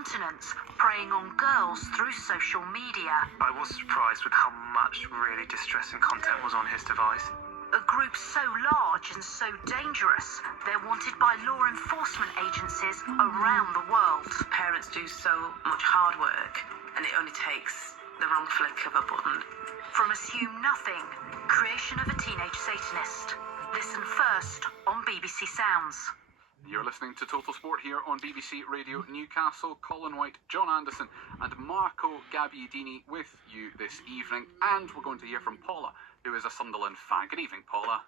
continents, preying on girls through social media. I was surprised with how much really distressing content was on his device. A group so large and so dangerous, they're wanted by law enforcement agencies around the world. Parents do so much hard work, and it only takes the wrong flick of a button. From Assume Nothing, creation of a teenage Satanist. Listen first on BBC Sounds. You're listening to Total Sport here on BBC Radio Newcastle. Colin White, John Anderson and Marco Gabbiadini with you this evening. And we're going to hear from Paula, who is a Sunderland fan. Good evening, Paula.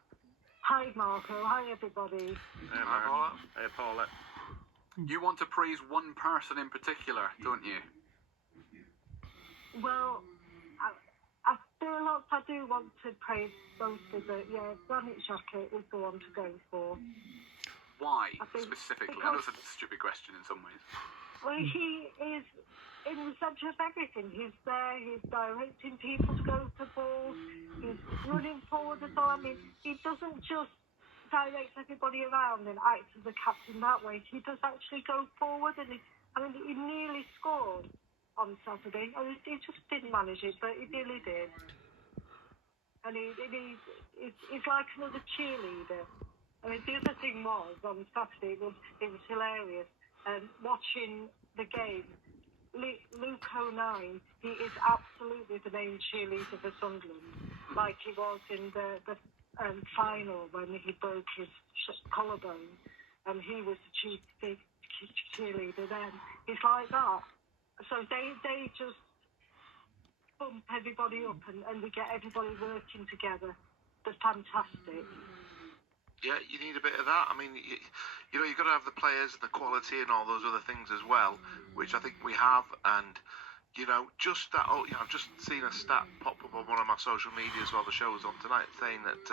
Hi, Marco. Hi, everybody. Hey, Paula. Hey, Paula. You want to praise one person in particular, don't you? Well, I feel like I do want to praise both of them. Yeah, Granit Xhaka is the one to go for. Why, specifically? I know it's a stupid question in some ways. Well, he is in the centre of everything. He's there, he's directing people to go for balls, he's running forward as well. I mean, he doesn't just direct everybody around and act as a captain that way. He does actually go forward, and he nearly scored on Saturday. I mean, he just didn't manage it, but he nearly did. And he's like another cheerleader. I mean, the other thing was, on Saturday, it was hilarious. Watching the game, Luke 09, he is absolutely the main cheerleader for Sunderland, like he was in the final when he broke his collarbone, and he was the chief cheerleader then. It's like that. So they just pump everybody up, and we get everybody working together. They're fantastic. Yeah, you need a bit of that. I mean, you know, you've got to have the players and the quality and all those other things as well, which I think we have. And, you know, just that, I've just seen a stat pop up on one of my social medias while the show was on tonight, saying that,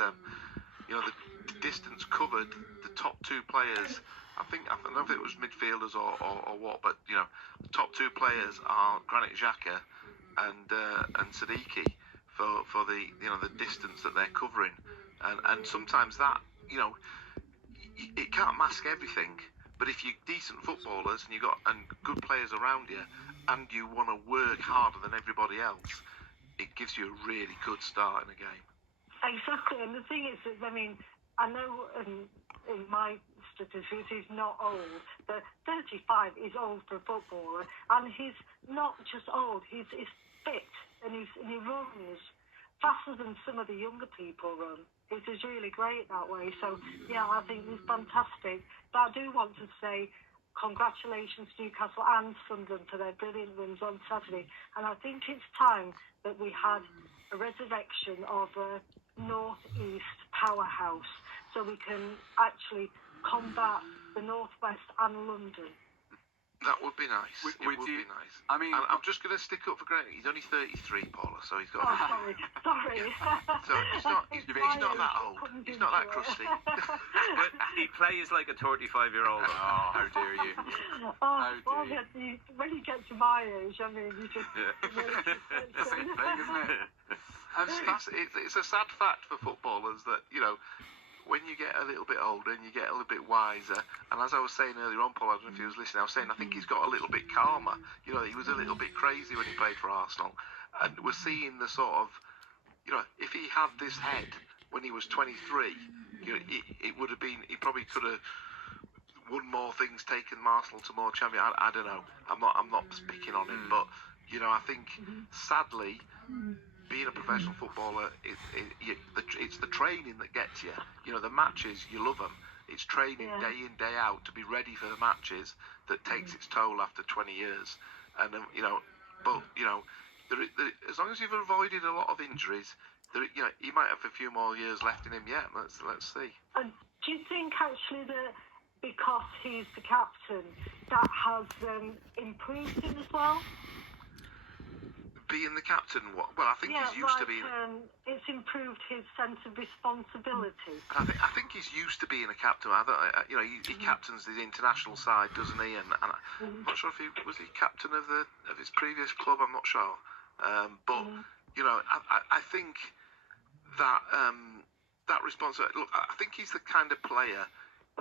you know, the distance covered, the top two players, I don't know if it was midfielders or what, but, you know, the top two players are Granit Xhaka and Siddiqui for the, you know, the distance that they're covering. And sometimes that, you know, it can't mask everything, but if you're decent footballers and and good players around you, and you want to work harder than everybody else, it gives you a really good start in a game. Exactly, and the thing is that, I mean, I know in my statistics he's not old, but 35 is old for a footballer, and he's not just old, he's fit, and he runs faster than some of the younger people run. It is really great that way. So, yeah, I think it's fantastic. But I do want to say congratulations to Newcastle and Sunderland for their brilliant wins on Saturday. And I think it's time that we had a resurrection of a North-East powerhouse so we can actually combat the North-West and London. That would be nice. It would be nice. I mean, I'm just going to stick up for Granit. He's only 33, Paula, so he's got. Oh, sorry. So he's not that old. He's not that crusty. But he plays like a 35-year-old. Oh, how dare you! When you get to my age, I mean, you just. It's the same thing, isn't it? It's a sad fact for footballers that, you know, when you get a little bit older and you get a little bit wiser, and as I was saying earlier on, Paul, I don't know if you was listening, I was saying I think he's got a little bit calmer. You know, he was a little bit crazy when he played for Arsenal, and we're seeing the sort of, you know, if he had this head when he was 23, you know, it would have been, he probably could have won more things, taken Arsenal to more champions. I don't know. I'm not picking on him, but you know, I think sadly, being a professional footballer, it's the training that gets you. You know, the matches, you love them. It's training day in, day out to be ready for the matches that takes its toll after 20 years. And, you know, but, you know, as long as you've avoided a lot of injuries, you know, he might have a few more years left in him yet. Let's see. And do you think, actually, that because he's the captain, that has improved him as well? Being the captain, well, I think he's used to being. It's improved his sense of responsibility. I think he's used to being a captain. You know, he captains his international side, doesn't he? And I'm not sure if he was captain of his previous club. I'm not sure. But you know, I think that that responsibility. Look, I think he's the kind of player